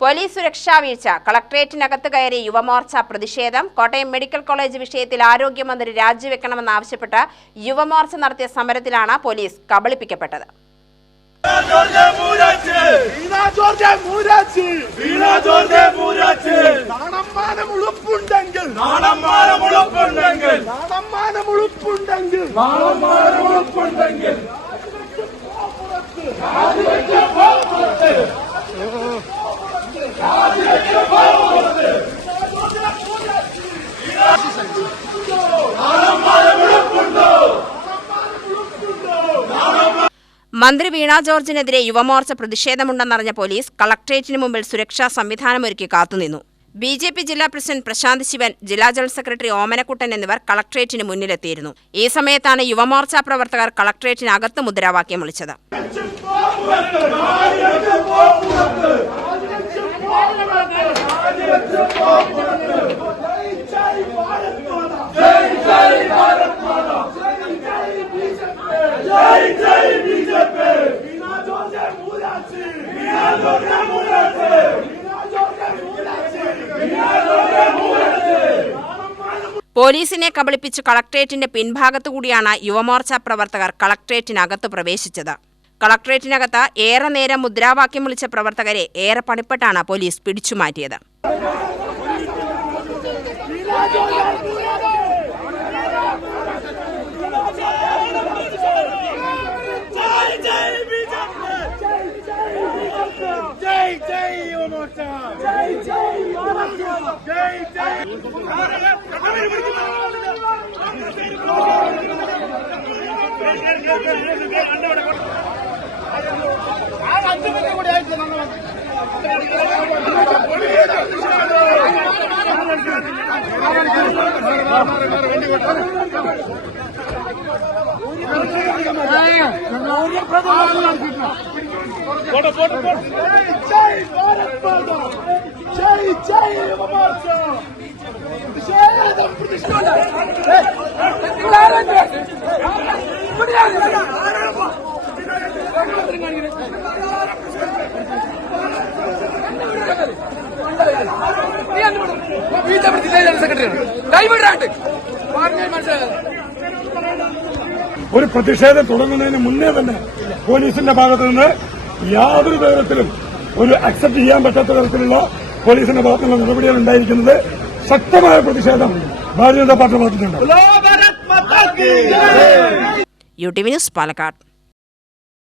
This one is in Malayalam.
പോലീസ് സുരക്ഷാ വീഴ്ച, കളക്ടറേറ്റിനകത്ത് കയറി യുവമോർച്ച പ്രതിഷേധം. കോട്ടയം മെഡിക്കൽ കോളേജ് വിഷയത്തിൽ ആരോഗ്യമന്ത്രി രാജിവെക്കണമെന്നാവശ്യപ്പെട്ട് യുവമോർച്ച നടത്തിയ സമരത്തിലാണ് പോലീസ് കബളിപ്പിക്കപ്പെട്ടത്. മന്ത്രി വീണ ജോർജിനെതിരെ യുവമോർച്ച പ്രതിഷേധമുണ്ടെന്നറിഞ്ഞ പോലീസ് കളക്ടറേറ്റിന് മുമ്പിൽ സുരക്ഷാ സംവിധാനമൊരുക്കി കാത്തുനിന്നു. ബി.ജെ.പി. ജില്ലാ പ്രസിഡന്റ് പ്രശാന്ത് ശിവൻ, ജില്ലാ ജനറൽ സെക്രട്ടറി ഓമനക്കുട്ടൻ എന്നിവർ കളക്ടറേറ്റിന് മുന്നിലെത്തിയിരുന്നു. ഈ സമയത്താണ് യുവമോർച്ച പ്രവർത്തകർ കളക്ടറേറ്റിനകത്ത് മുദ്രാവാക്യം വിളിച്ചത്. പോലീസിനെ കബളിപ്പിച്ച് കളക്ടറേറ്റിന്റെ പിൻഭാഗത്തുകൂടിയാണ് യുവമോർച്ച പ്രവർത്തകർ കളക്ടറേറ്റിനകത്ത് പ്രവേശിച്ചത്. കളക്ടറേറ്റിനകത്ത് ഏറെ നേരം മുദ്രാവാക്യം വിളിച്ച പ്രവർത്തകരെ ഏറെ പണിപ്പെട്ടാണ് പോലീസ് പിടിച്ചുമാറ്റിയത്. ഒരു പ്രതിഷേധം തുടങ്ങുന്നതിന് മുന്നേ തന്നെ പോലീസിന്റെ ഭാഗത്തു നിന്ന് യാതൊരു തരത്തിലും ഒരു അക്സെപ്റ്റ് ചെയ്യാൻ പറ്റാത്ത തരത്തിലുള്ള പോലീസിന്റെ ഭാഗത്തുനിന്ന് നടപടികൾ ഉണ്ടായിരിക്കുന്നത്. ശക്തമായ പ്രതിഷേധം ഭാരതീയ ജനതാ പാർട്ടി ഭാഗത്തുണ്ട്. UTV news, Palakkad.